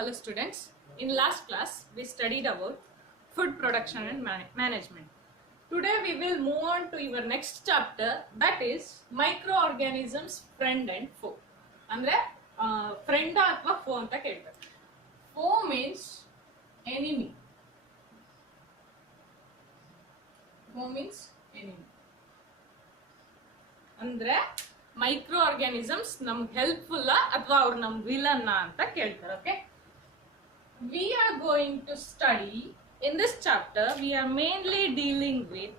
Hello students, in last class we studied about food production and management. Today we will move on to your next chapter, that is microorganisms friend and foe. ಅಂದ್ರೆ friend ಅಥವಾ foe ಅಂತ ಕೇಳ್ತಾರೆ. Foe means enemy. Foe means enemy. ಅಂದ್ರೆ micro organisms ನಮ್ಗೆ helpful ಅಥವಾ ಅವ್ರು ನಮ್ villain ಅಂತ ಕೇಳ್ತಾರೆ. Okay, we are going to study in this chapter. We are mainly dealing with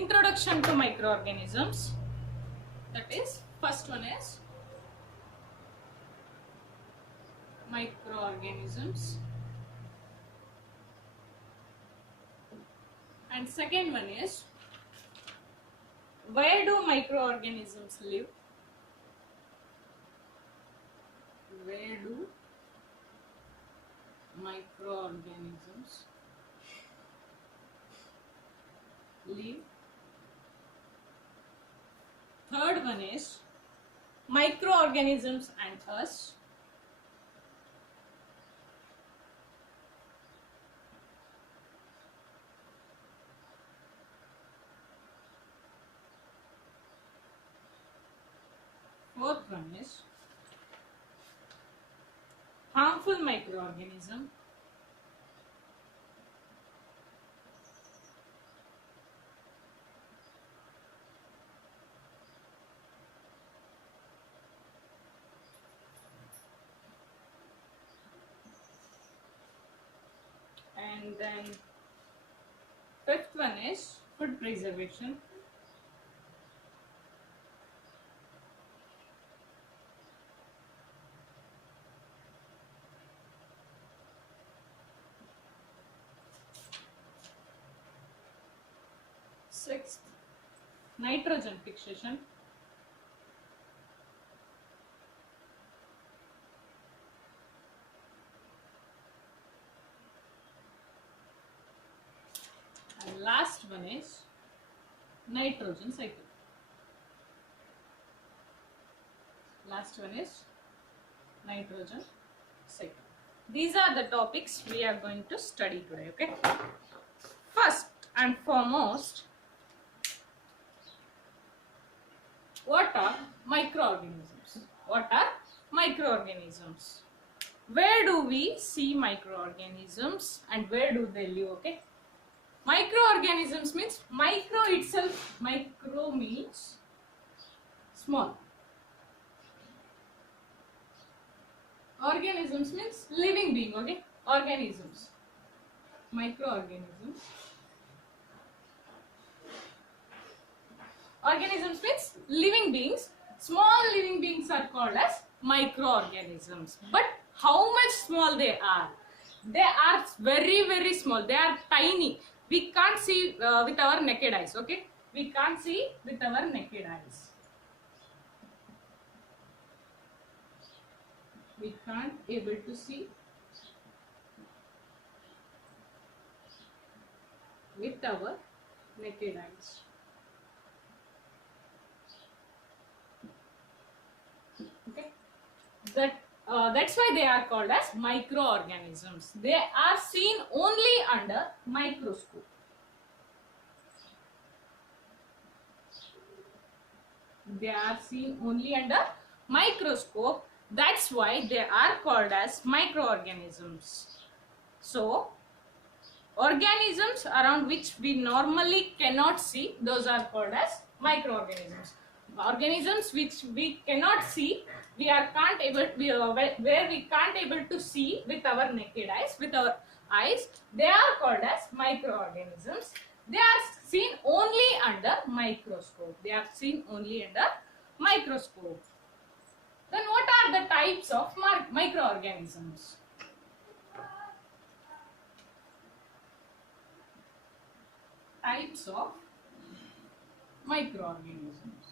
introduction to microorganisms. That is, first one is microorganisms and second one is where do microorganisms live? Where do microorganisms live? Third one is microorganisms and us. Fourth one is harmful microorganism. And then fifth one is food preservation. Sixth, nitrogen fixation. And last one is nitrogen cycle. Last one is nitrogen cycle. These are the topics we are going to study today. Okay, first and foremost, what are microorganisms? What are microorganisms? Where do we see microorganisms and where do they live? Okay, microorganisms means micro itself. Micro means small. Organisms means living being. Okay, organisms, microorganisms. Organisms means living beings. Small living beings are called as microorganisms. But how much small they are? They are very, very small. They are tiny. We can't see with our naked eyes. Okay, we can't see with our naked eyes. We can't able to see with our naked eyes. Okay, that's why they are called as microorganisms. They are seen only under microscope. They are seen only under microscope. That's why they are called as microorganisms. So organisms around which we normally cannot see, those are called as microorganisms. Organisms which we cannot see, where we can't able to see with our naked eyes, with our eyes, they are called as microorganisms. They are seen only under microscope. They are seen only under microscope. Then what are the types of microorganisms? Types of microorganisms.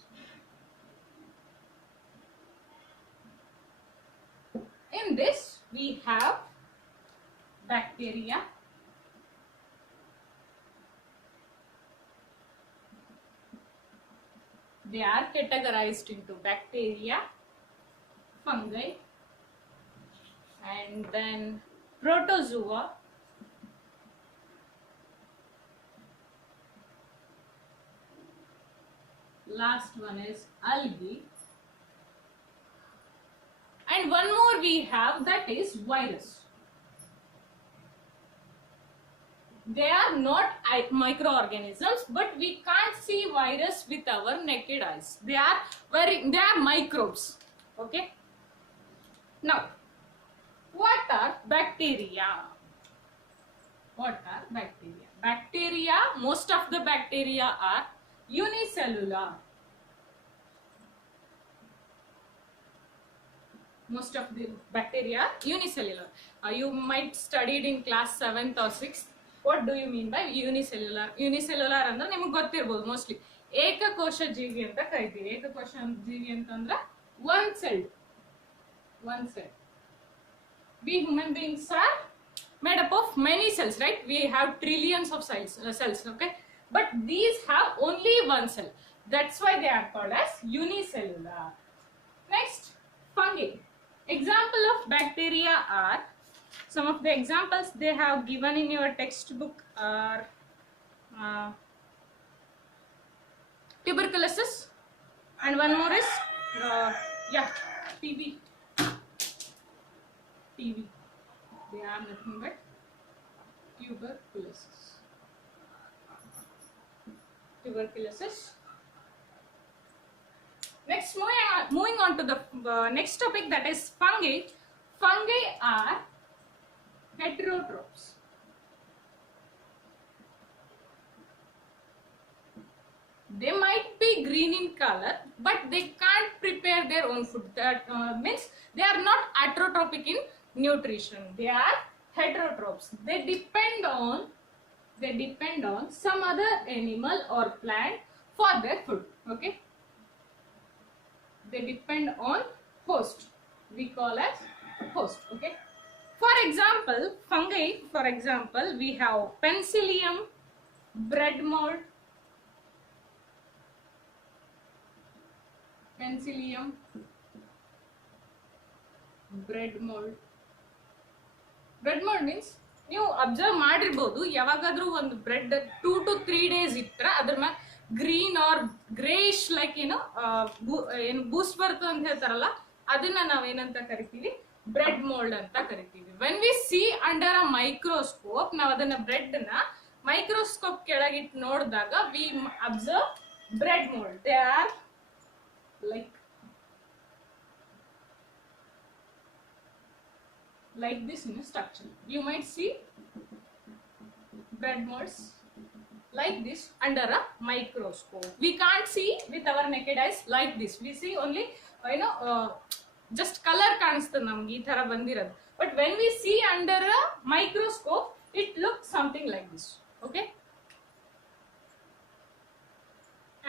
In this we have bacteria, they are categorized into bacteria, fungi, and then protozoa, last one is algae, and one more we have, that is virus. They are not microorganisms, but we can't see virus with our naked eyes. They are microbes. Okay. Now, what are bacteria? What are bacteria? Bacteria, most of the bacteria are unicellular. Most of the bacteria are unicellular. You might studied in class 7th or 6th. What do you mean by unicellular? Unicellular ಅಂದ್ರೆ ನಿಮಗೆ ಗೊತ್ತಿರಬಹುದು mostly. ಏಕಕೋಶ ಜೀವಿ ಅಂತ ಕರೀತೀವಿ. ಏಕಕೋಶ ಜೀವಿ ಅಂತಂದ್ರೆ one celled. We human beings are made up of many cells, right? We have trillions of cells, okay? But these have only one cell. That's why they are called as unicellular. Next, fungi. Example of bacteria are, some of the examples they have given in your textbook are tuberculosis, and one more is TB. They are nothing but tuberculosis. Next, moving on to the next topic, that is fungi. Fungi are heterotrophs. They might be green in color, but they can't prepare their own food. That means they are not autotrophic in nutrition. They are heterotrophs. They depend on some other animal or plant for their food. Okay. They depend on host. We call as host. Okay. For example, fungi. For example, we have Penicillium, bread mold, bread mold. Bread mold means, ನೀವು observe ಮಾಡಿರ್ಬೋದು, ಯಾವಾಗಾದ್ರೂ ಒಂದು bread 2 to 3 days ಇಟ್ಟರೆ ಅದ್ರ ಮೇಲೆ green R ಗ್ರೇಶ್ like ಏನು ಬೂಸ್ಟ್ ಬರ್ತದೆ ಅಂತ ಹೇಳ್ತಾರಲ್ಲ, ಅದನ್ನ ನಾವೇನಂತ ಕರಿತೀವಿ, ಬ್ರೆಡ್ ಮೋಲ್ಡ್ ಅಂತ ಕರಿತೀವಿ. When we C under a microscope, ನಾವು ಅದನ್ನ ಬ್ರೆಡ್ ನ ಮೈಕ್ರೋಸ್ಕೋಪ್ ಕೆಳಗಿಟ್ಟು ನೋಡಿದಾಗ V observe bread mould. They are like this in a structure. You might see bread molds like this under a microscope. We can't see with our naked eyes like this. We see only just color ಕಾಣಿಸ್ತದೆ ನಮಗೆ ಈ ತರ ಬಂದಿರೋದು. But when we see under a microscope, it looks something like this. Okay.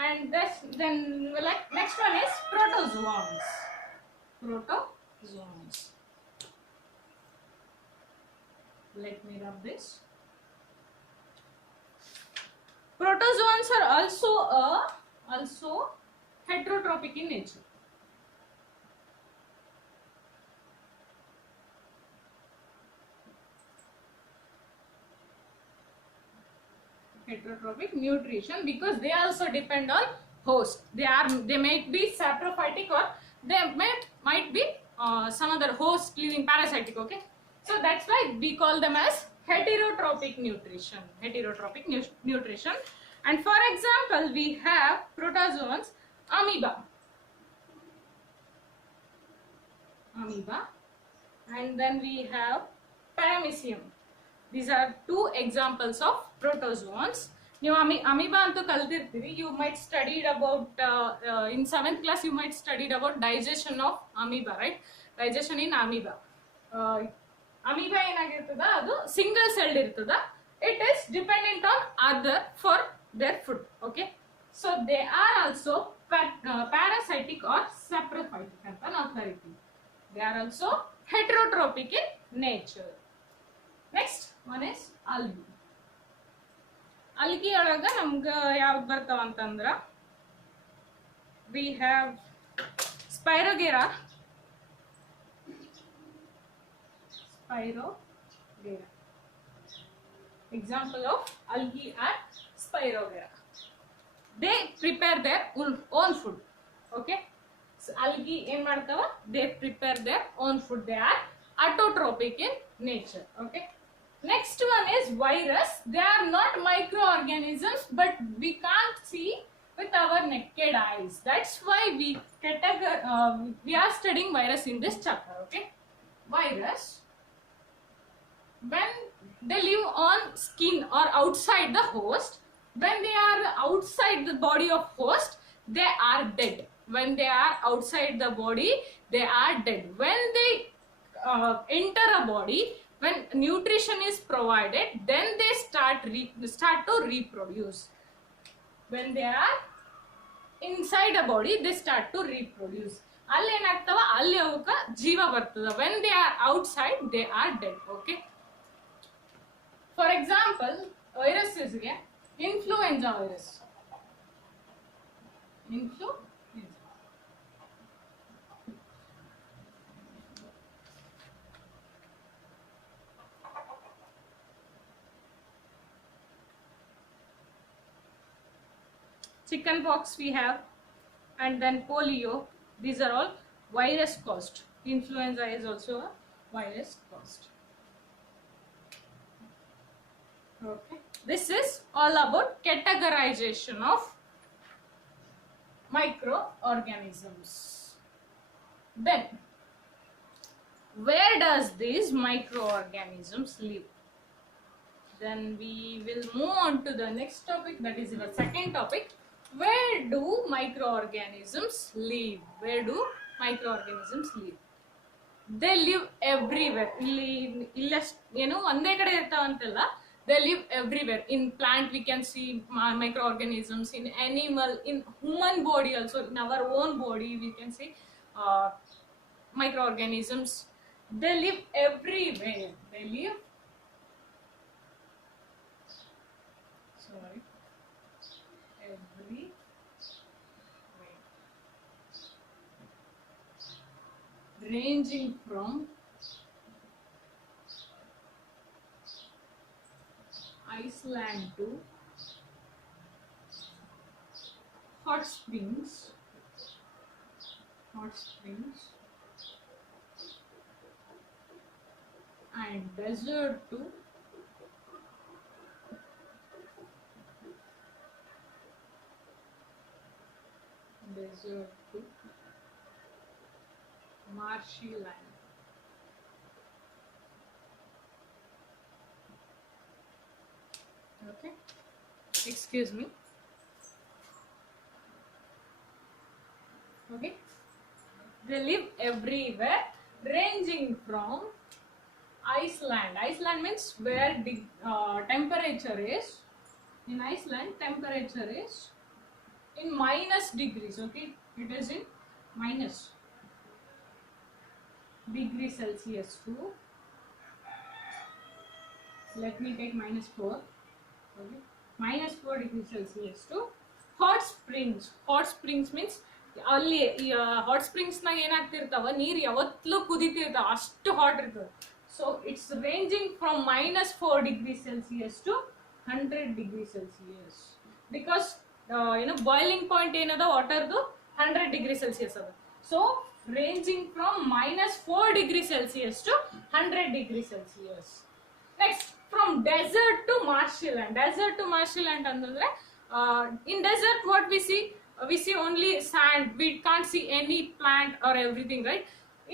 And then like next one is protozoans. Let me rub this. Protozoans are also heterotrophic in nature. Heterotrophic nutrition because they also depend on host. They might be saprophytic or they might be some other host living parasitic. Okay. So that's why we call them as heterotrophic nutrition. And for example, we have protozoans, amoeba, and then we have paramecium. These are two examples of protozoans. ನೀವು amoeba ಅಂತೂ ಕಲ್ತಿರ್ತೀವಿ. You might studied about in 7th class you might studied about digestion of amoeba, right? Digestion in amoeba. Amoeba ಏನಾಗಿರ್ತದ, ಅದು single celled ಇರ್ತದ. It is dependent on other for their food. Okay. So they are also parasitic or saprophytic ಅಂತ ನಾವು ಕರಿತೀವಿ. They are also heterotrophic in nature. Next one is algae. Algae ಒಳಗ ನಮ್ಗೆ ಯಾವ್ದು ಬರ್ತಾವ ಅಂತಂದ್ರ we have spirogyra, Spirogyra. Example of algae are Spirogyra. They prepare their own food. Okay, so algae ಏನ್ ಮಾಡ್ತಾವ, they prepare their own food. They are autotrophic in nature. Okay, next one is virus. They are not microorganisms, but we can't see with our naked eyes. That's why we are studying virus in this chapter. Okay, virus, when they live on skin or outside the host, when they are outside the body of host, they are dead. When they are outside the body, they are dead. When they enter a body, when nutrition is provided, then they start to reproduce. When they are inside a body, they start to reproduce. ಅಲ್ಲಿ ಏನಾಗ್ತವ, ಅಲ್ಲಿ ಅವಕ್ಕ ಜೀವ ಬರ್ತದ. when they are outside, they are dead. Okay, for example, viruses ಗೆ influenza virus. Influenza. Chicken pox we have, and then polio. These are all virus caused. Influenza is also a virus caused. Okay, this is all about categorization of microorganisms. Then, where does these microorganisms live? Then we will move on to the next topic, that is the second topic. Where do microorganisms live? Where do microorganisms live? They live everywhere. ಒಂದೇ ಕಡೆ ಇರ್ತಾವಂತಲ್ಲ, they live everywhere. In plant we can see microorganisms, in animal, in human body also, in our own body we can see microorganisms. They live everywhere. They live, sorry, everywhere, ranging from Iceland to hot springs, and desert to marshy land. Okay, excuse me. Okay, they live everywhere, ranging from Iceland. Iceland means where the temperature is. In Iceland, temperature is in minus degrees. Okay, it is in minus degree Celsius to, let me take -4. Okay, -4 degrees Celsius to hot springs. Hot springs means ಅಲ್ಲಿ hot springs ನಾಗ ಏನಾಗ್ತಿರ್ತಾವ, ನೀರು ಯಾವತ್ತೂ ಕುದಿತಿರ್ತಾವ, ಅಷ್ಟು hot ಇರ್ತದೆ. So it's ranging from -4 degrees Celsius to 100 degrees Celsius. Because boiling point ಏನದ ವಾಟರ್ದು 100 degrees Celsius ಅದ. So ranging from -4 degrees Celsius to 100 degrees Celsius. Next, from desert to marshy land. Desert to marshy land ಅಂತಂದ್ರೆ, in desert what we see only sand. We can't see any plant or everything, right?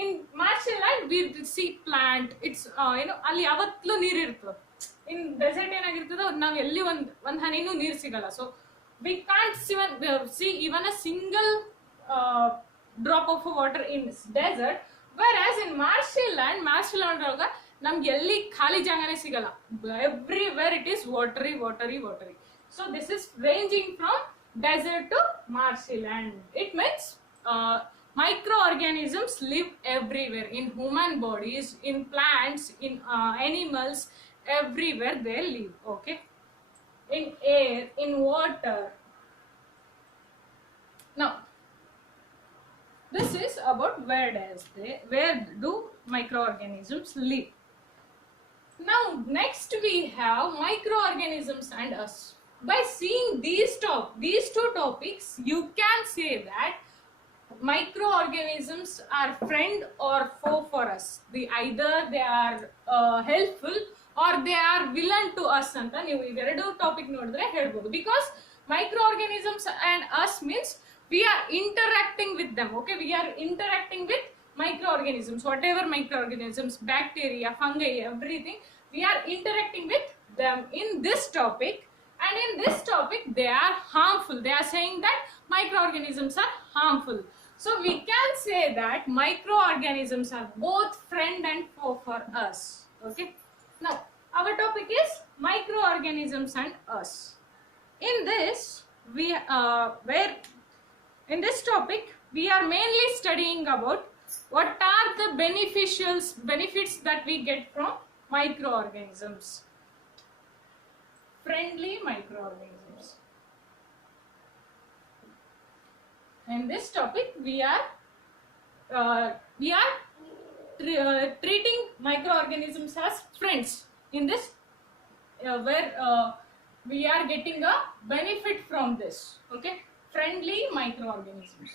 In marshy land we see plant. It's ಅಲ್ಲಿ ಯಾವತ್ತೂ ನೀರು ಇರ್ತದೆ. ಇನ್ dessert ಏನಾಗಿರ್ತದೆ, ನಾವು ಎಲ್ಲಿ ಒಂದ್ ಹನಿನೂ ನೀರು ಸಿಗಲ್ಲ. So we can't see even a single drop of water in desert. Whereas in marshy land ಒಳಗ ನಮ್ಗೆ ಎಲ್ಲಿ ಖಾಲಿ ಜಾಗನೇ ಸಿಗಲ್ಲ. Everywhere it is watery. So this is ranging from desert to marshy land. It means microorganisms live everywhere, in human bodies, in plants, in animals, everywhere they live. Okay, in air, in water. Now this is about where do microorganisms live. Now next we have microorganisms and us. By seeing these two topics, you can say that microorganisms are friend or foe for us. Either they are helpful or they are villain to us ಅಂತ ನೀವು ಇವೆರಡು topic ನೋಡಿದ್ರೆ ಹೇಳ್ಬೋದು. Because microorganisms and us means we are interacting with them. Okay, we are interacting with microorganisms, whatever microorganisms, bacteria, fungi, everything, we are interacting with them in this topic. And in this topic they are harmful. They are saying that microorganisms are harmful. So we can say that microorganisms are both friend and foe for us. Okay, now our topic is microorganisms and us. In this in this topic we are mainly studying about what are the benefits that we get from microorganisms. Friendly microorganisms. In this topic we are treating microorganisms as friends. In this where we are getting a benefit from this. Okay, friendly microorganisms.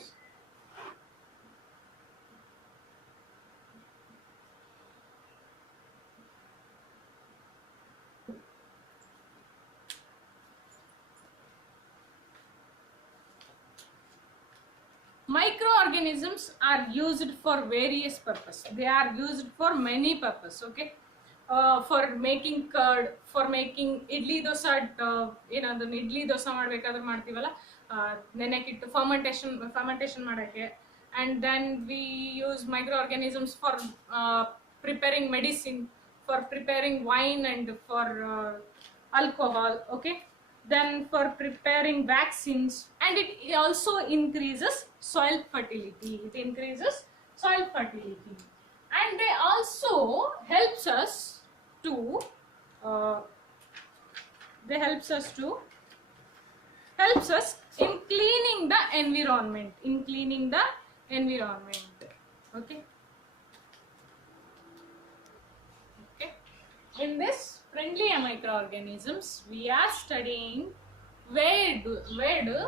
Microorganisms are used for various purpose. They are used for many purpose. Okay, for making curd, for making idli dosa. ಏನಂದ್ರೆ idli dosa ಮಾಡಬೇಕಾದ್ರೆ ಮಾಡ್ತೀವಲ್ಲ, ನೆನೆಕಿಟ್ಟು fermentation ಮಾಡಕ್ಕೆ. And then we use microorganisms for preparing medicine, for preparing wine, and for alcohol. Okay, then for preparing vaccines, and it also increases soil fertility. It increases soil fertility, and they also helps us to helps us in cleaning the environment. Okay, in this friendly microorganisms we are studying where do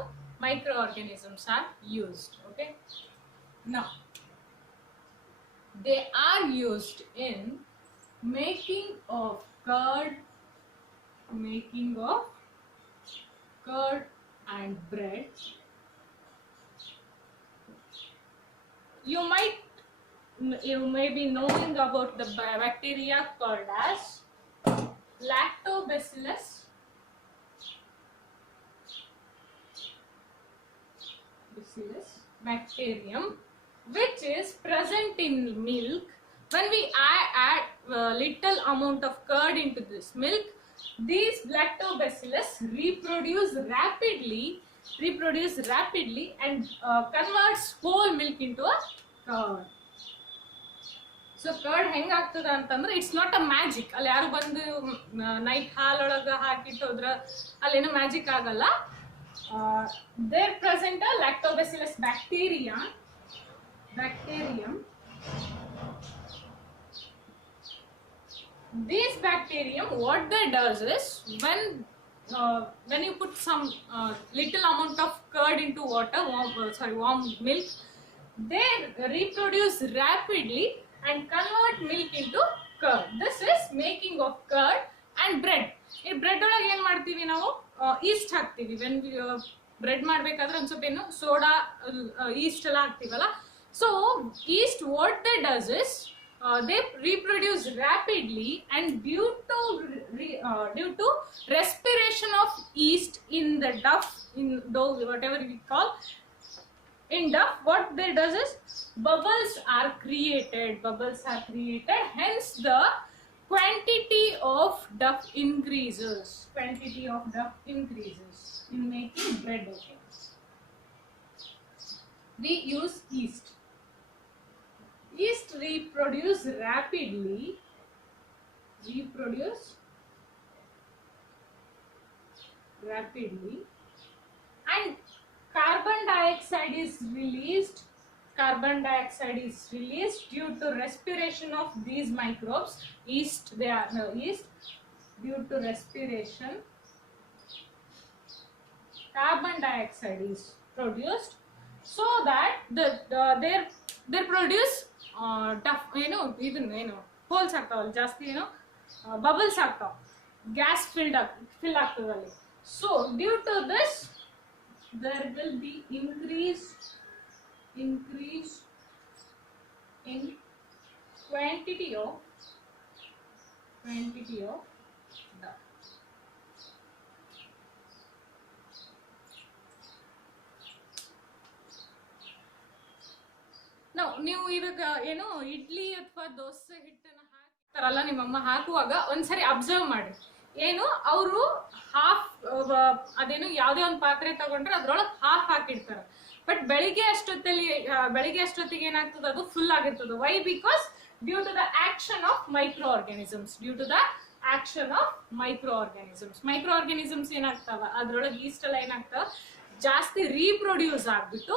microorganisms are used. Okay, now they are used in making of curd and bread. You may be knowing about the bacteria called as lactobacillus bacterium, which is present in milk. When we add little amount of curd into this milk, these lactobacillus reproduce rapidly and converts whole milk into a curd. So curd ಹೆಂಗಾಗ್ತದ ಅಂತಂದ್ರೆ it's not a magic. ಅಲ್ಲಿ ಯಾರು ಬಂದು night ಹಾಲೊಳಗೆ ಹಾಕಿಟ್ಟೋದ್ರ ಅಲ್ಲೇನು magic ಆಗಲ್ಲ. There present a lactobacillus bacterium. This bacterium, what they does is when you put some little amount of curd into water, warm milk, they reproduce rapidly and convert milk into curd. This is making of curd and bread. In bread ಒಳಗೆ ಏನು ಮಾಡ್ತೀವಿ ನಾವು, East ಹಾಕ್ತೀವಿ. When bread ಮಾಡಬೇಕಾದ್ರೆ ಒಂದು ಸ್ವಲ್ಪ ಏನು soda yeast ಎಲ್ಲ ಹಾಕ್ತೀವಲ್ಲ. So yeast what they does is they reproduce rapidly, and due to respiration of yeast in the duff, in dough, whatever we call in duff, what they does is bubbles are created. Hence the quantity of duff increases in making bread. Okay, we use yeast reproduce rapidly and carbon dioxide is released carbon dioxide is released due to respiration of these microbes. Due to respiration, carbon dioxide is produced, so that they produce tough, even holes ಆಗ್ತಾವಲ್ಲ ಜಾಸ್ತಿ, bubbles ಆಗ್ತಾವ, gas fill ಆಗ್ತದಲ್ಲಿ. So due to this there will be increase in quantity of the ನೀವು ಇವಾಗ ಇಡ್ಲಿ ಅಥವಾ ದೋಸೆ ಹಿಟ್ಟನ್ನ ಹಾಕ್ತಾರಲ್ಲ, ನಿಮ್ಮಮ್ಮ ಹಾಕುವಾಗ ಒಂದ್ಸರಿ ಅಬ್ಸರ್ವ್ ಮಾಡಿ, ಅವರು ಹಾಫ್ ಅದೇನು ಯಾವುದೇ ಒಂದು ಪಾತ್ರೆ ತಗೊಂಡ್ರೆ ಅದ್ರೊಳಗೆ ಹಾಫ್ ಹಾಕಿರ್ತಾರೆ, ಬಟ್ ಬೆಳಿಗ್ಗೆ ಅಷ್ಟೊತ್ತಿಗೆ ಏನಾಗ್ತದೆ, ಅದು ಫುಲ್ ಆಗಿರ್ತದೆ. Why? Because due to the action of micro organisms. Micro organisms ಏನಾಗ್ತಾವ, ಅದ್ರೊಳಗೆ ಈಸ್ಟ್ ಎಲ್ಲ ಏನಾಗ್ತಾವ, ಜಾಸ್ತಿ ರೀಪ್ರೊಡ್ಯೂಸ್ ಆಗ್ಬಿಟ್ಟು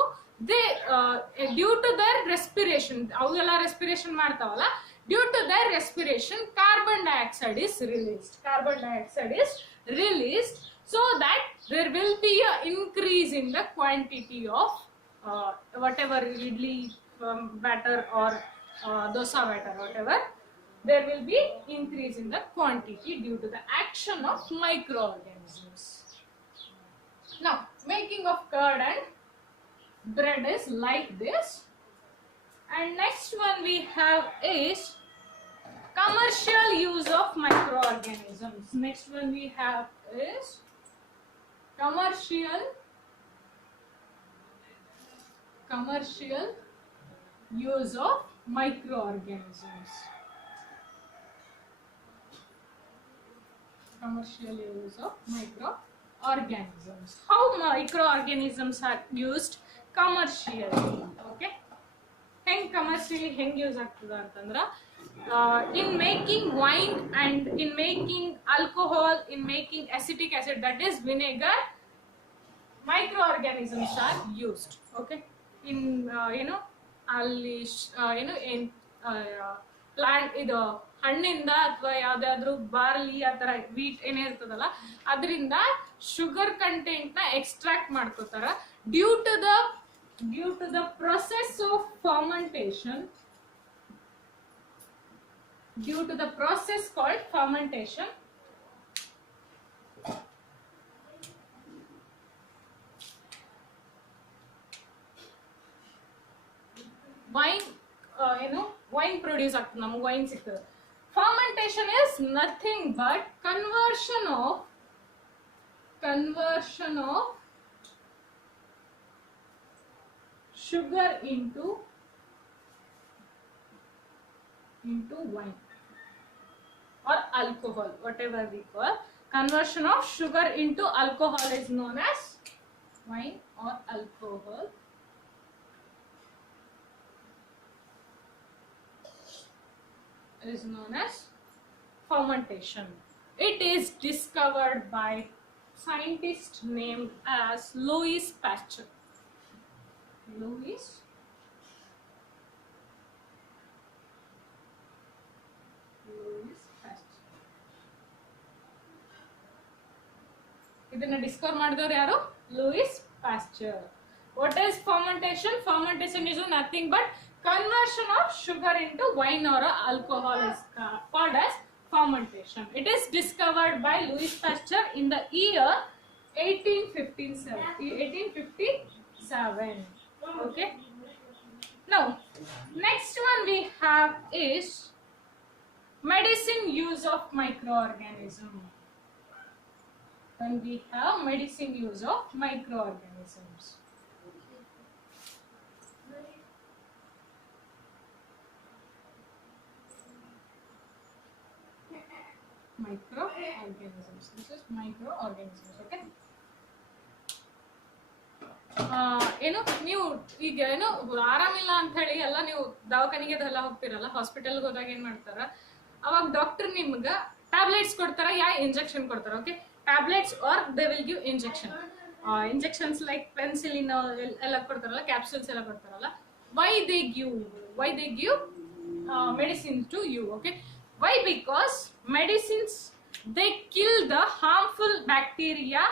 ಡ್ಯೂ ಟು ದರ್ ರೆಸ್ಪಿರೇಷನ್, ಅವೆಲ್ಲ ರೆಸ್ಪಿರೇಷನ್ ಮಾಡ್ತಾವಲ್ಲ, due to their respiration carbon dioxide is released, so that there will be a increase in the quantity of whatever idli batter or dosa batter, whatever, there will be increase in the quantity due to the action of microorganisms. Now making of curd and bread is like this. And next one we have is commercial use of microorganisms. Next one we have is commercial use of microorganisms. How microorganisms are used commercially? Okay, ಹೆಂಗ್ use ಆಗ್ತದ ಅಂತಂದ್ರ, in making wine and in making alcohol, in making acetic acid, that is vinegar, microorganisms are used. Okay, in ಅಲ್ಲಿ in plant ಇದು ಹಣ್ಣಿಂದ ಅಥವಾ ಯಾವ್ದಾದ್ರು barley ಆ ತರ ವೀಟ್ ಏನೇ ಇರ್ತದಲ್ಲ, ಅದರಿಂದ ಶುಗರ್ ಕಂಟೆಂಟ್ ನ ಎಕ್ಸ್ಟ್ರಾಕ್ಟ್ ಮಾಡ್ಕೋತಾರ. Due to the process of fermentation, due to the process called fermentation, wine wine produce ಆಗ್ತದೆ, ನಮಗೆ ವೈನ್ ಸಿಗ್ತದೆ. Fermentation is nothing but conversion of sugar into wine or alcohol, whatever we call. Conversion of sugar into alcohol is known as wine or alcohol. Is known as fermentation. It is discovered by scientist named as Louis Pasteur. ಇದನ್ನ Discover ಮಾಡಿದವರು ಯಾರು? Louis Pasteur. What is fermentation? Fermentation is nothing but conversion of sugar into wine or alcohol is called as fermentation. It is discovered by Louis Pasteur in the year 1857. Okay. Now, next one we have is medicine use of microorganism. When we have medicine use of microorganisms. Microorganisms. This is microorganisms. Okay. ನೀವು ಈಗ ಆರಾಮಿಲ್ಲ ಅಂತ ಹೇಳಿ ಎಲ್ಲ ನೀವು ದವಾಖಾನಿಗೆ ಅದೆಲ್ಲ ಹೋಗ್ತಿರಲ್ಲ, ಹಾಸ್ಪಿಟಲ್ಗೆ ಹೋದಾಗ ಏನ್ ಮಾಡ್ತಾರ, ಅವಾಗ ಡಾಕ್ಟರ್ ನಿಮ್ಗ ಟ್ಯಾಬ್ಲೆಟ್ಸ್ ಕೊಡ್ತಾರ, ಇಂಜೆಕ್ಷನ್ ಕೊಡ್ತಾರ. Okay, tablets are they will give injections like penicillin ಎಲ್ಲ ಕೊಡ್ತಾರಲ್ಲ, ಕ್ಯಾಪ್ಸೂಲ್ಸ್ ಎಲ್ಲ ಕೊಡ್ತಾರಲ್ಲ. why they give medicine to you. Okay, why? Because medicines, they kill the harmful bacteria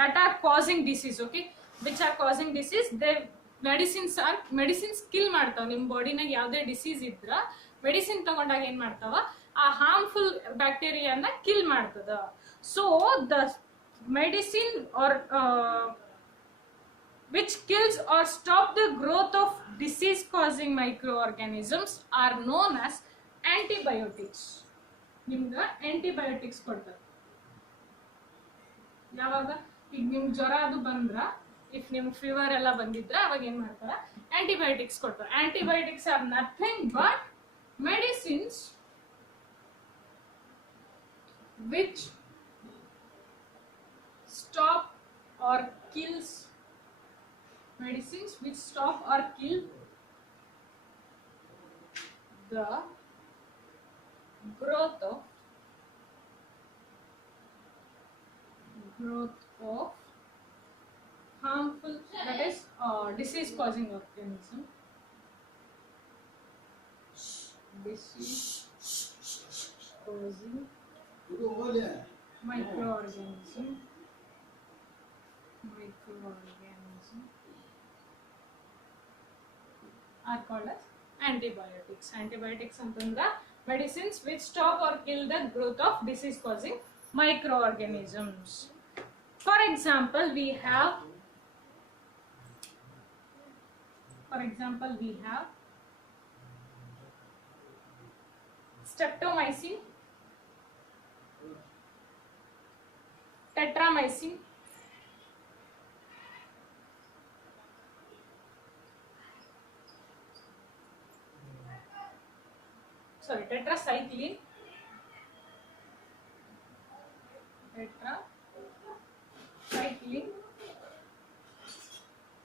that are causing disease. Okay, which are causing disease. They medicines kill ಮಾಡ್ತಾವ ನಿಮ್ಮ ಬಾಡಿನಾಗ ಯಾವುದೇ disease ಇದ್ರ medicine ತಗೊಂಡಾಗ ಏನ್ ಮಾಡ್ತಾವ ಆ ಹಾರ್ಮ್ಫುಲ್ ಬ್ಯಾಕ್ಟೀರಿಯಾನ ಕಿಲ್ ಮಾಡ್ತದ. So the medicine or which kills or stop the growth of disease causing microorganisms are known as antibiotics. ನಿಮ್ಗ ಆಂಟಿಬಯೋಟಿಕ್ಸ್ ಕೊಡ್ತಾರೆ ಯಾವಾಗ ಈಗ ನಿಮ್ ಜ್ವರ ಅದು ಬಂದ್ರ, ಇಫ್ ನಿಮ್ ಫೀವರ್ ಎಲ್ಲ ಬಂದಿದ್ರ ಅವಾಗ ಏನ್ ಮಾಡ್ತಾರ ಆಂಟಿಬಯೋಟಿಕ್ಸ್ ಕೊಡ್ತಾರೆ. Antibiotics are nothing but medicines which stop or kills medicines which stop or kill the growth of harmful, that is disease causing organism, disease causing microorganism are called as antibiotics. Antibiotics antandra medicines which stop or kill the growth of disease causing microorganisms. For example, we have streptomycin, tetramycin, tetracycline,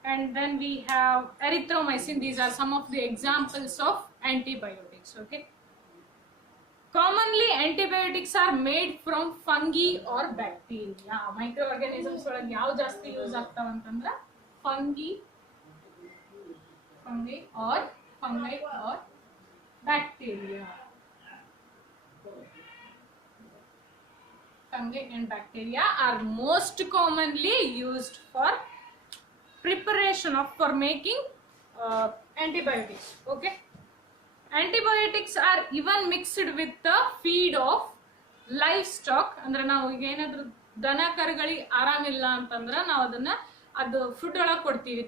and then we have erythromycin. These are some of the examples of antibiotics. Okay, commonly antibiotics are made from fungi or bacteria. Microorganisms ಒಳಗೆ ಯಾವ ಜಾಸ್ತಿ use ಆಗ್ತಾವ ಅಂತಂದ್ರೆ fungi or bacteria. Fungi and bacteria are most commonly used for preparation for making antibiotics. Okay, antibiotics are even mixed with the feed of livestock. ಅಂದ್ರೆ ನಾವು ಈಗ ಏನಾದ್ರೂ ದನ ಕರುಗಳಿಗೆ ಆರಾಮಿಲ್ಲ ಅಂತಂದ್ರೆ ನಾವು ಅದನ್ನ ಅದು ಫುಡ್ ಒಳಗೆ ಕೊಡ್ತೀವಿ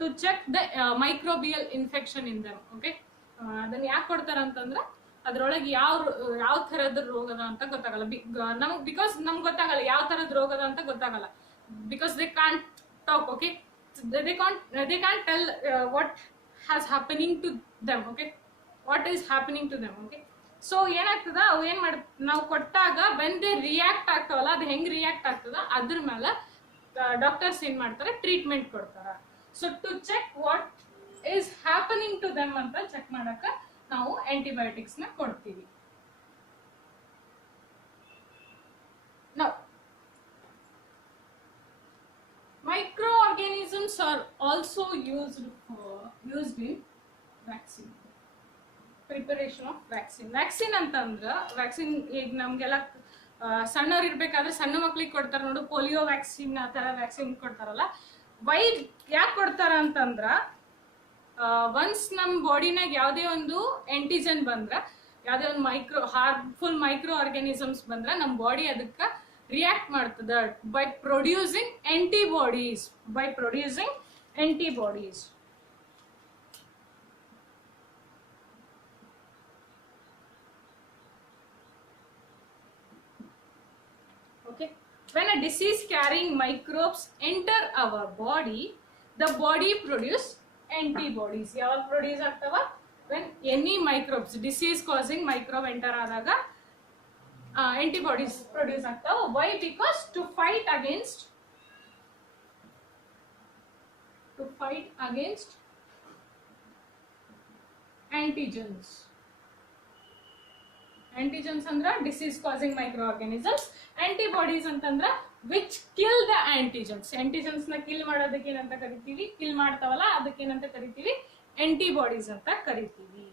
to check the microbial infection in them. Okay, ಅದನ್ನ ಯಾಕೆ ಕೊಡ್ತಾರ ಅಂತಂದ್ರೆ ಅದ್ರೊಳಗೆ ಯಾವ ತರದ ರೋಗದ ಅಂತ ಗೊತ್ತಾಗಲ್ಲ. ನಮ್ಗೆ ಬಿಕಾಸ್ ನಮ್ಗೆ ಗೊತ್ತಾಗಲ್ಲ ಯಾವ ತರದ ರೋಗದ ಅಂತ ಗೊತ್ತಾಗಲ್ಲ, because they can't talk. Okay, they can't tell what has happening to them. Okay, what is happening to them. Okay, so ಏನಾಗ್ತದ ಅವು ಏನ್ ನಾವು ಕೊಟ್ಟಾಗ when they react ಆಗ್ತಾವಲ್ಲ, ಅದು ಹೆಂಗ್ ರಿಯಾಕ್ಟ್ ಆಗ್ತದ ಅದ್ರ ಮೇಲೆ ಡಾಕ್ಟರ್ಸ್ ಏನ್ ಮಾಡ್ತಾರೆ ಟ್ರೀಟ್ಮೆಂಟ್ ಕೊಡ್ತಾರ. So to check what is happening to them ಅಂತ ಚೆಕ್ ಮಾಡಕ ನಾವು ಆಂಟಿಬಯೋಟಿಕ್ಸ್ ನ ಕೊಡ್ತೀವಿ. Now, microorganisms are also used in vaccine, preparation of vaccine. Vaccine ಅಂತಂದ್ರ ವ್ಯಾಕ್ಸಿನ್ ಈಗ ನಮ್ಗೆಲ್ಲ ಸಣ್ಣವ್ರು ಇರ್ಬೇಕಾದ್ರೆ ಸಣ್ಣ ಮಕ್ಳಿಗೆ ಕೊಡ್ತಾರ ನೋಡು, ಪೋಲಿಯೋ ವ್ಯಾಕ್ಸಿನ್ ಆ ತರ ವ್ಯಾಕ್ಸಿನ್ ಕೊಡ್ತಾರಲ್ಲ. ವೈ ಯಾಕೆ ಕೊಡ್ತಾರ ಅಂತಂದ್ರ ಒನ್ಸ್ ನಮ್ ಬಾಡಿನಾಗ ಯಾವುದೇ ಒಂದು ಆಂಟಿಜನ್ ಬಂದ್ರ, ಯಾವುದೇ ಒಂದು ಹಾರ್ಮ್ಫುಲ್ ಮೈಕ್ರೋ ಆರ್ಗಾನಿಸಮ್ಸ್ ಬಂದ್ರ ನಮ್ ಬಾಡಿ ಅದಕ್ಕ ರಿಯಾಕ್ಟ್ ಮಾಡ್ತದ by producing antibodies. Okay, when a disease carrying microbes enter our body, the body produce antibodies. ಯಾವಾಗ ಪ್ರೊಡ್ಯೂಸ್ ಆಗ್ತಾವ? when any microbes, disease causing microbe enter ಆದಾಗ antibodies produce ಆಗ್ತಾವ. why? because to fight against antigens. Antigens andra disease causing microorganisms. Antibodies antandra which kill the antigens. Antigens na kill ಮಾಡೋದಕ್ಕೆ ಏನಂತ ಕರಿತೀವಿ, kill ಮಾಡ್ತಾವಲ್ಲ ಅದಕ್ಕೆ ಏನಂತ ಕರಿತೀವಿ, antibodies ಅಂತ ಕರಿತೀವಿ.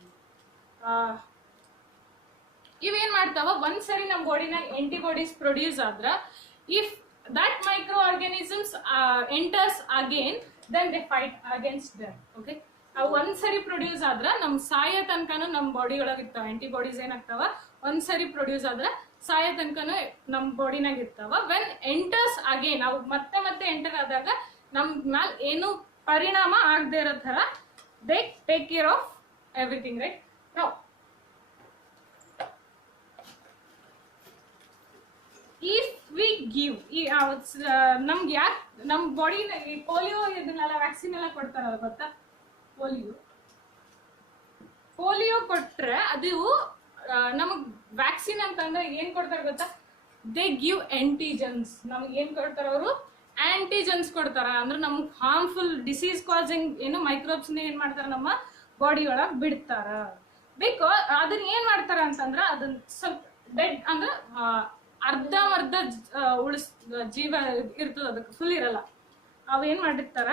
ಇವೇನ್ ಮಾಡ್ತಾವ, ಒಂದ್ಸರಿ ನಮ್ಮ ಬಾಡಿನ ಆಂಟಿಬಾಡೀಸ್ ಪ್ರೊಡ್ಯೂಸ್ ಆದ್ರ, if that microorganisms enters again, then they fight against them. Okay, ಒಂದ್ಸರಿ ಪ್ರೊಡ್ಯೂಸ್ ಆದ್ರ ನಮ್ ಸಾಯ ತನಕನು ನಮ್ ಬಾಡಿ ಒಳಗೆ ಇರ್ತಾವ ಆಂಟಿಬಾಡೀಸ್. ಏನಾಗ್ತಾವ, ಒಂದ್ಸರಿ ಪ್ರೊಡ್ಯೂಸ್ ಆದ್ರ ಸಾಯ ತನಕನು ನಮ್ ಬಾಡಿನಾಗ ಇರ್ತಾವ. ವೆನ್ ಎಂಟರ್ಸ್ ಅಗೇನ್, ಅವು ಮತ್ತೆ ಮತ್ತೆ ಎಂಟರ್ ಆದಾಗ ನಮ್ ಮ್ಯಾಲ್ ಏನು ಪರಿಣಾಮ ಆಗದೆ ಇರೋ ತರ they take care of everything, right? Now if we give, ನಮ್ಗೆ ಯಾಕೆ ನಮ್ ಬಾಡಿ ಪೋಲಿಯೋ ಇದನ್ನೆಲ್ಲ ವ್ಯಾಕ್ಸಿನ್ ಎಲ್ಲ ಕೊಡ್ತಾರಲ್ಲ ಗೊತ್ತಾ? ಪೋಲಿಯೋ ಕೊಟ್ರೆ ಅದು ನಮಗ್ ವ್ಯಾಕ್ಸಿನ್ ಅಂತಂದ್ರೆ ಏನ್ ಕೊಡ್ತಾರೆ ಗೊತ್ತಾ? They give antigens. ನಮ್ಗೆ ಏನ್ ಕೊಡ್ತಾರ ಅವರು? ಆಂಟಿಜನ್ಸ್ ಕೊಡ್ತಾರ. ಅಂದ್ರೆ ನಮ್ಗೆ ಹಾರ್ಮ್ಫುಲ್ ಡಿಸೀಸ್ ಕಾಸಿಂಗ್ ಏನು ಮೈಕ್ರೋಬ್ಸ್ ಏನ್ ಮಾಡ್ತಾರ ನಮ್ಮ ಬಾಡಿ ಒಳಗ್ ಬಿಡ್ತಾರ. ಬಿಕಾಸ್ ಅದನ್ನ ಏನ್ ಮಾಡ್ತಾರ ಅಂತಂದ್ರ ಅದನ್ನ ಸ್ವಲ್ಪ ಡೆಡ್ ಅಂದ್ರ ಅರ್ಧಮರ್ಧ ಜೀವ ಇರ್ತದ, ಅದಕ್ಕೆ ಫುಲ್ ಇರಲ್ಲ. ಅವೇನ್ ಮಾಡಿರ್ತಾರ,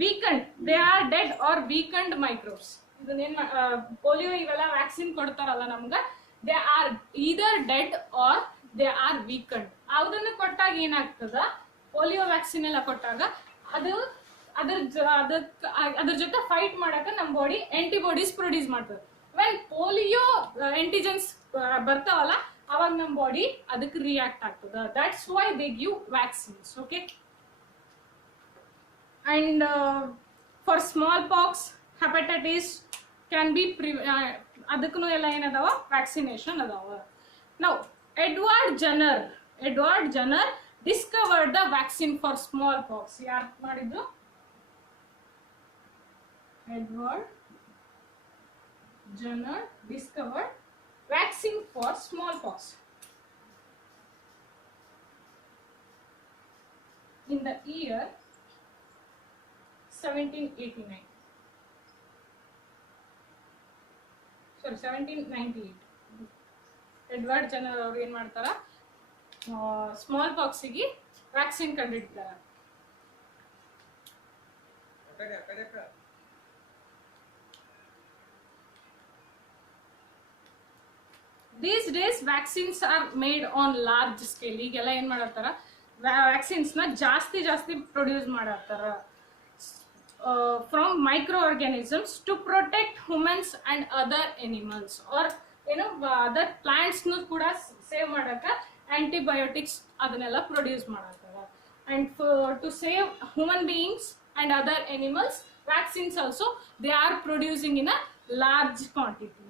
weakened, they are dead or weakened microbes. ಇದನ್ನೇನ್ ಪೋಲಿಯೋ ಇವೆಲ್ಲ ವ್ಯಾಕ್ಸಿನ್ ಕೊಡ್ತಾರಲ್ಲ ನಮ್ಗ, they are either dead or they are weakened. ಅದನ್ನ ಕೊಟ್ಟಾಗ ಏನಾಗ್ತದ, ಪೋಲಿಯೋ ವ್ಯಾಕ್ಸಿನ್ ಎಲ್ಲ ಕೊಟ್ಟಾಗ ಅದು ಅದ್ರ ಜೊತೆ ಫೈಟ್ ಮಾಡಕ ನಮ್ ಬಾಡಿ ಆಂಟಿಬಾಡೀಸ್ ಪ್ರೊಡ್ಯೂಸ್ ಮಾಡ್ತದೆ. ವೆನ್ ಪೋಲಿಯೋ ಆಂಟಿಜನ್ಸ್ ಬರ್ತಾವಲ್ಲ ಅವಾಗ ನಮ್ ಬಾಡಿ ಅದಕ್ಕೆ ರಿಯಾಕ್ಟ್ ಆಗ್ತದ. That's why they give vaccines. Okay, and for smallpox, hepatitis can be adukku ella enadava vaccination adava. Now Edward Jenner discovered the vaccine for smallpox. Yaar madidru? Edward Jenner discovered vaccine for smallpox in the year 1789. Sorry, 1798. Edward Jenner ಅವ್ರು ಏನ್ ಮಾಡ್ತಾರ, small ಪಾಕ್ಸಿಗೆ vaccine ಕಂಡುಹಿಡಿದಾರ. These days vaccines are made on large scale. ಈಗೆಲ್ಲ ಏನ್ ಮಾಡತ್ತಾರ, vaccines ನ ಜಾಸ್ತಿ produce ಮಾಡತ್ತಾರ. From microorganisms to protect humans and other animals, or other plants nu kuda save madaka antibiotics adanella produce madakara. And to save human beings and other animals, vaccines also they are producing in a large quantity.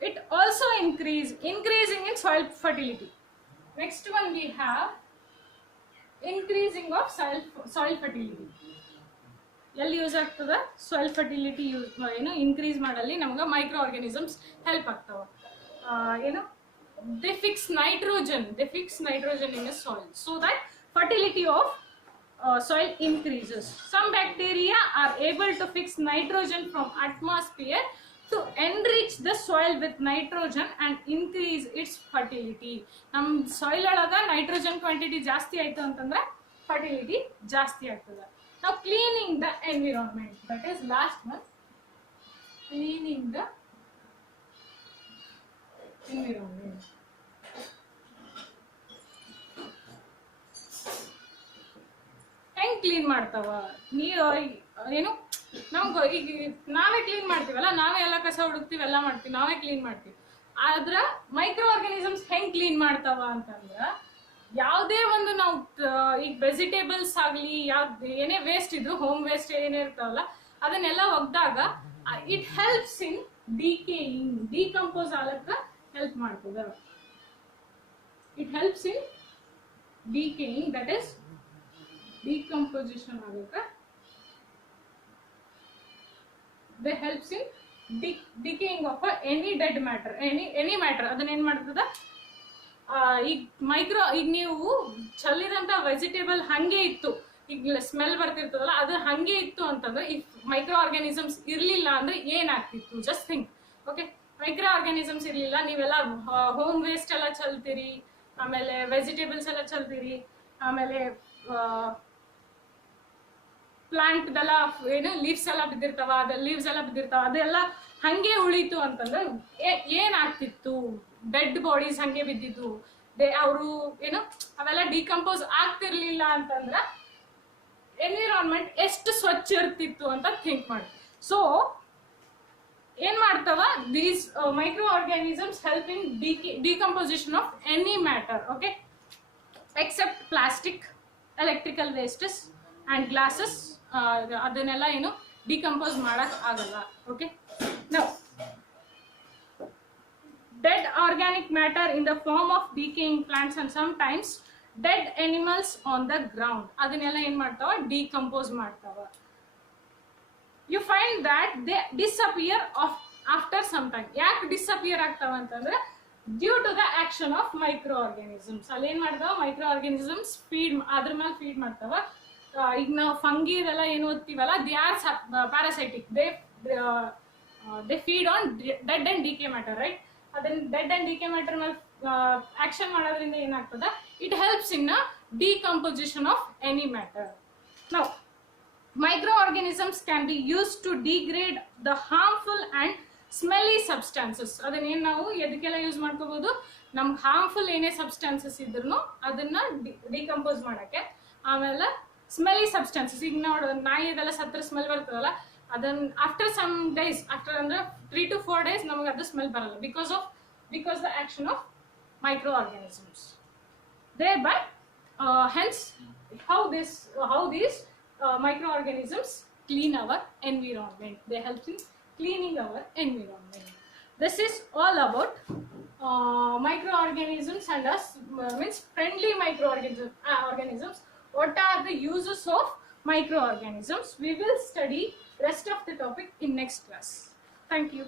It also increasing in soil fertility. Next one we have increasing of soil fertility. ಎಲ್ಲಿ use ಆಗ್ತದ? Soil fertility increase ಮಾಡಲ್ಲಿ ನಮ್ಗೆ micro organisms help ಆಗ್ತಾವ. They fix nitrogen in the soil so that fertility of soil increases. Some bacteria are able to fix nitrogen from atmosphere to enrich the soil with nitrogen and increase its fertility. ನಮ್ soil ಒಳಗ nitrogen quantity ಜಾಸ್ತಿ ಆಯ್ತು ಅಂತಂದ್ರೆ fertility ಜಾಸ್ತಿ ಆಗ್ತದ. Now cleaning the environment, that is last one. Cleaning the environment. ಹೆಂಗ್ clean ಮಾಡ್ತಾವ? ಏನು ನಮ್ಗೆ ಈಗ ನಾವೇ ಕ್ಲೀನ್ ಮಾಡ್ತೀವಲ್ಲ, ನಾವೇ ಎಲ್ಲ ಕಸ ಹುಡುಕ್ತಿವಿ, ಎಲ್ಲ ಮಾಡ್ತೀವಿ, ನಾವೇ ಕ್ಲೀನ್ ಮಾಡ್ತೀವಿ. ಆದ್ರ ಮೈಕ್ರೋ ಆರ್ಗಾನಿಸಮ್ಸ್ ಹೆಂಗ್ ಕ್ಲೀನ್ ಮಾಡ್ತಾವ ಅಂತಂದ್ರ, ಯಾವುದೇ ಒಂದು ನಾವು ಈಗ ವೆಜಿಟೇಬಲ್ಸ್ ಆಗ್ಲಿ ಏನೇ ವೇಸ್ಟ್ ಇದ್ರು, ಹೋಮ್ ವೇಸ್ಟ್ ಏನೇ ಇರ್ತಾವಲ್ಲ ಅದನ್ನೆಲ್ಲ ಒಗ್ದಾಗ ಇಟ್ ಹೆಲ್ಪ್ಸ್ ಇನ್ ಡಿಕಂಪೋಸ್ ಆಗಕ್ಕ ಹೆಲ್ಪ್ ಮಾಡ್ತದ. It helps in decaying, that is decomposition ಆಗಕ್ಕ. They helps in decaying of any dead matter, any matter. ಅದನ್ನ ಏನ್ ಮಾಡ್ತದ, ಈಗ ನೀವು ಚಲ್ಲಿದಂತ ವೆಜಿಟೇಬಲ್ ಹಂಗೆ ಇತ್ತು, ಈಗ ಸ್ಮೆಲ್ ಬರ್ತಿರ್ತದಲ್ಲ ಅದು ಹಂಗೆ ಇತ್ತು ಅಂತಂದ್ರೆ, ಇಫ್ ಮೈಕ್ರೋ ಆರ್ಗಾನಿಸಮ್ಸ್ ಇರ್ಲಿಲ್ಲ ಅಂದ್ರೆ ಏನಾಗ್ತಿತ್ತು? Just think, okay. Micro organisms ಇರಲಿಲ್ಲ, ನೀವೆಲ್ಲ ಹೋಮ್ ವೇಸ್ಟ್ ಎಲ್ಲ ಚೆಲ್ತೀರಿ, ಆಮೇಲೆ ವೆಜಿಟೇಬಲ್ಸ್ ಎಲ್ಲ ಚೆಲ್ತೀರಿ, ಆಮೇಲೆ ಪ್ಲಾಂಟ್ದೆಲ್ಲ ಏನು ಲೀವ್ಸ್ ಎಲ್ಲ ಬಿದ್ದಿರ್ತಾವ, ಲೀವ್ಸ್ ಎಲ್ಲ ಬಿದ್ದಿರ್ತಾವ, ಅದೆಲ್ಲ ಹಂಗೆ ಉಳಿತು ಅಂತಂದ್ರೆ ಏನಾಗ್ತಿತ್ತು? ಡೆಡ್ ಬಾಡೀಸ್ ಹಂಗೆ ಬಿದ್ದಿದ್ದು, ಅವರು ಏನು ಅವೆಲ್ಲ ಡಿಕಂಪೋಸ್ ಆಗ್ತಿರ್ಲಿಲ್ಲ ಅಂತಂದ್ರೆ ಎನ್ವಿರಾನ್ಮೆಂಟ್ ಎಷ್ಟು ಸ್ವಚ್ಛ ಇರ್ತಿತ್ತು ಅಂತ ಥಿಂಕ್ ಮಾಡಿ. ಸೊ ಏನ್ ಮಾಡ್ತಾವ, these micro organisms help in decomposition of any matter, okay, except plastic, electrical wastes and glasses, ಅದನ್ನೆಲ್ಲ ಏನು ಡಿಕಂಪೋಸ್ ಮಾಡಕ್ ಆಗಲ್ಲ. Okay, now dead organic matter in the form of decaying plants and sometimes dead animals on the ground, ಅದನ್ನೆಲ್ಲ ಏನ್ ಮಾಡ್ತಾವ, decompose ಮಾಡ್ತಾವ. You find that they disappear after some time. ಯಾಕೆ disappear ಆಗ್ತಾವ ಅಂತಂದ್ರೆ due to the action of micro organisms. ಅಲ್ಲಿ ಏನ್ ಮಾಡ್ತಾವ, ಮೈಕ್ರೋ ಆರ್ಗ್ಯಾನಿಸಮ್ಸ್ ಫೀಡ್, ಅದ್ರ ಮೇಲೆ ಫೀಡ್ ಮಾಡ್ತಾವ. ಈಗ ನಾವು ಫಂಗಿ ಇದೆಲ್ಲ ಏನು ಓದ್ತೀವಲ್ಲ, they are parasitic, they feed on dead and decay matter, right? ಅದನ್ನ ಡೆಡ್ ಅಂಡ್ ಡಿಕೆ ಮ್ಯಾಟರ್ ಮೇಲೆ ಆಕ್ಷನ್ ಮಾಡೋದ್ರಿಂದ ಏನಾಗ್ತದ, it helps in decomposition of any matter. Now microorganisms can be used to degrade the harmful and smelly substances. ಅದನ್ನೇನು ನಾವು ಎದಕ್ಕೆಲ್ಲ use ಮಾಡ್ಕೋಬಹುದು, ನಮ್ಗೆ harmful ಏನೇ substances ಇದ್ರೂ ಅದನ್ನ ಡಿಕಂಪೋಸ್ ಮಾಡಕ್ಕೆ. ಆಮೇಲೆ ಸ್ಮೆಲ್ಲಿ ಸಬ್ಸ್ಟಾನ್ಸಸ್, ಈಗ ನೋಡು ನಾಯಿ ಇದೆಲ್ಲ ಸತ್ರ ಸ್ಮೆಲ್ ಬರ್ತದಲ್ಲ, ಅದನ್ನ ಆಫ್ಟರ್ ಸಮ್ ಡೇಸ್, ಆಫ್ಟರ್ ಅಂದ್ರೆ 3 to 4 days ನಮಗೆ ಅದು ಸ್ಮೆಲ್ ಬರಲ್ಲ, because the action of micro organisms. thereby hence how these microorganisms clean our environment. They help in cleaning our environment. This is all about microorganisms and us, means friendly microorganisms. What are the uses of microorganisms? We will study rest of the topic in next class. Thank you.